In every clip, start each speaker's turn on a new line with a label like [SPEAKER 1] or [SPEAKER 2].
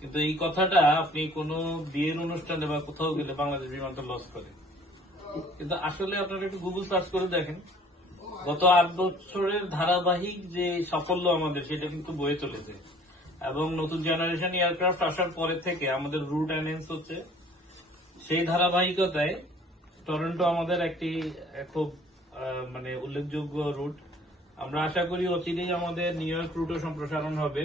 [SPEAKER 1] কিন্তু এই কথাটা আপনি কোনো বিয়ের অনুষ্ঠানে বা কোথাও গেলে বাংলাদেশ বিমানটা লস করে। কিন্তু আসলে আপনারা একটু গুগল সার্চ করে দেখেন। গত আট বছরের ধারাবাহিক যে সাফল্য আমাদের, সেটা কিন্তু বয়ে চলেছে। এবং নতুন জেনারেশন এয়ারক্রাফট আসার পরে থেকে আমাদের রুট অ্যানেন্স হচ্ছে, সেই ধারাবাহিকতায় টরন্টো আমাদের একটি, খুব মানে উল্লেখযোগ্য রুট আমরা আশা করি অচিরেই আমাদের নিউ ইয়র্ক রুটও সম্প্রসারণ হবে।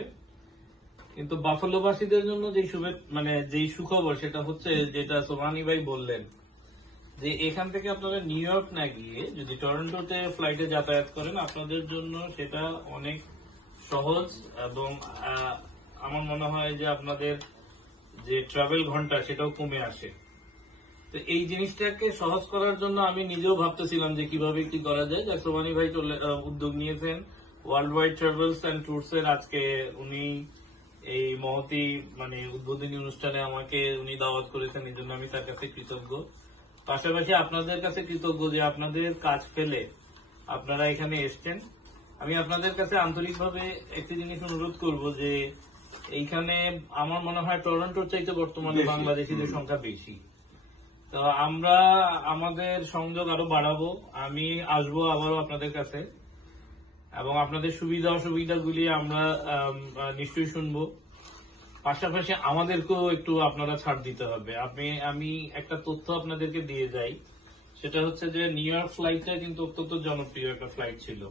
[SPEAKER 1] কিন্তু বাফালোবাসীদের জন্য যেই শুভে মানে যেই সুখবর, সেটা হচ্ছে যেটা সোমানি ভাই বললেন, যে এখান থেকে আপনারা নিউ ইয়র্ক না গিয়ে যদি টরন্টোতে ফ্লাইটে যাতায়াত করেন, আপনাদের জন্য সেটা অনেক সহজ এবং আমার মনে হয় যে আপনাদের যে ট্রাভেল ঘণ্টা, সেটাও কমে আসে। তো এই জিনিসটাকে সহজ করার জন্য আমি নিজেও ভাবতেছিলাম যে কীভাবে কি করা যায়। যা সোমানি ভাই উদ্যোগ নিয়েছেন। World wide travels and tours এর আজকে উনি এই মহতি মানে উদ্বোধনী অনুষ্ঠানে আমাকে উনি দাওয়াত করেছেন এই জন্য আমি তার কাছে কৃতজ্ঞ। পাশাপাশি আপনাদের কাছে কৃতজ্ঞ যে আপনাদের কাজ ফেলে আপনারা এখানে এসছেন। আমি আপনাদের কাছে আন্তরিকভাবে একটি জিনিস অনুরোধ করব যে এইখানে আমার মনে হয় টরন্টোর চাইতে বর্তমানে। বাংলাদেশিদের সংখ্যা বেশি। তো আমরা আমাদের সংযোগ আরও বাড়াবো। আমি আসব আবারও আপনাদের কাছে। এবং আপনাদের সুবিধা অসুবিধাগুলি আমরা আম, নিশ্চয়ই শুনব। পাশাপাশি আমাদেরকেও একটু আপনারা ছাড় দিতে হবে। আপনি আমি একটা তথ্য আপনাদেরকে দিয়ে যাই। সেটা হচ্ছে যে নিউ ইয়র্ক ফ্লাইটটা কিন্তু অত্যন্ত জনপ্রিয় একটা ফ্লাইট ছিল।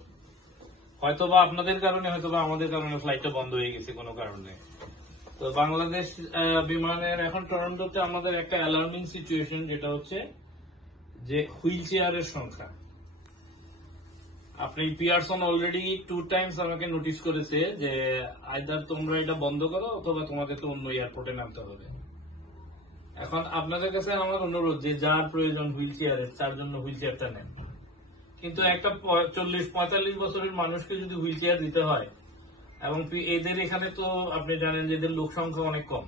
[SPEAKER 1] হয়তোবা আপনাদের কারণে হয়তোবা আমাদের কারণে ফ্লাইটটা বন্ধ হয়ে গেছে কোনো কারণে। তো বাংলাদেশ বিমানের এখন টরন্টোতে আমাদের একটা অ্যালার্মিং সিচুয়েশন যেটা হচ্ছে যে হুইল চেয়ারের সংখ্যা। আপনি পিয়ারসন অলরেডি টু টাইমস আমাকে নোটিশ করেছে যে আইদার তোমরা এটা বন্ধ করো অথবা তোমাদেরকে অন্য এয়ারপোর্টে নামতে হবে। এখন আপনাদের কাছে আমার অনুরোধ যে যার প্রয়োজন হুইল চেয়ারের তার জন্য হুইল চেয়ারটা নেন। কিন্তু একটা চল্লিশ, পঁয়তাল্লিশ বছরের মানুষকে যদি হুইল চেয়ার দিতে হয়, এবং এদের এখানে তো আপনি জানেন যে এদের লোক সংখ্যা অনেক কম।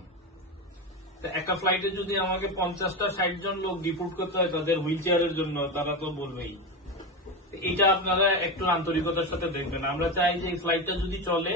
[SPEAKER 1] তো একটা ফ্লাইটে যদি আমাকে পঞ্চাশটা, ষাট জন লোক ডিপুট করতে হয় তাদের হুইল চেয়ারের জন্য, তারা তো বলবেই। এটা আপনারা একটু আন্তরিকতার সাথে দেখবেন। আমরা চাই যে ফ্লাইটটা যদি চলে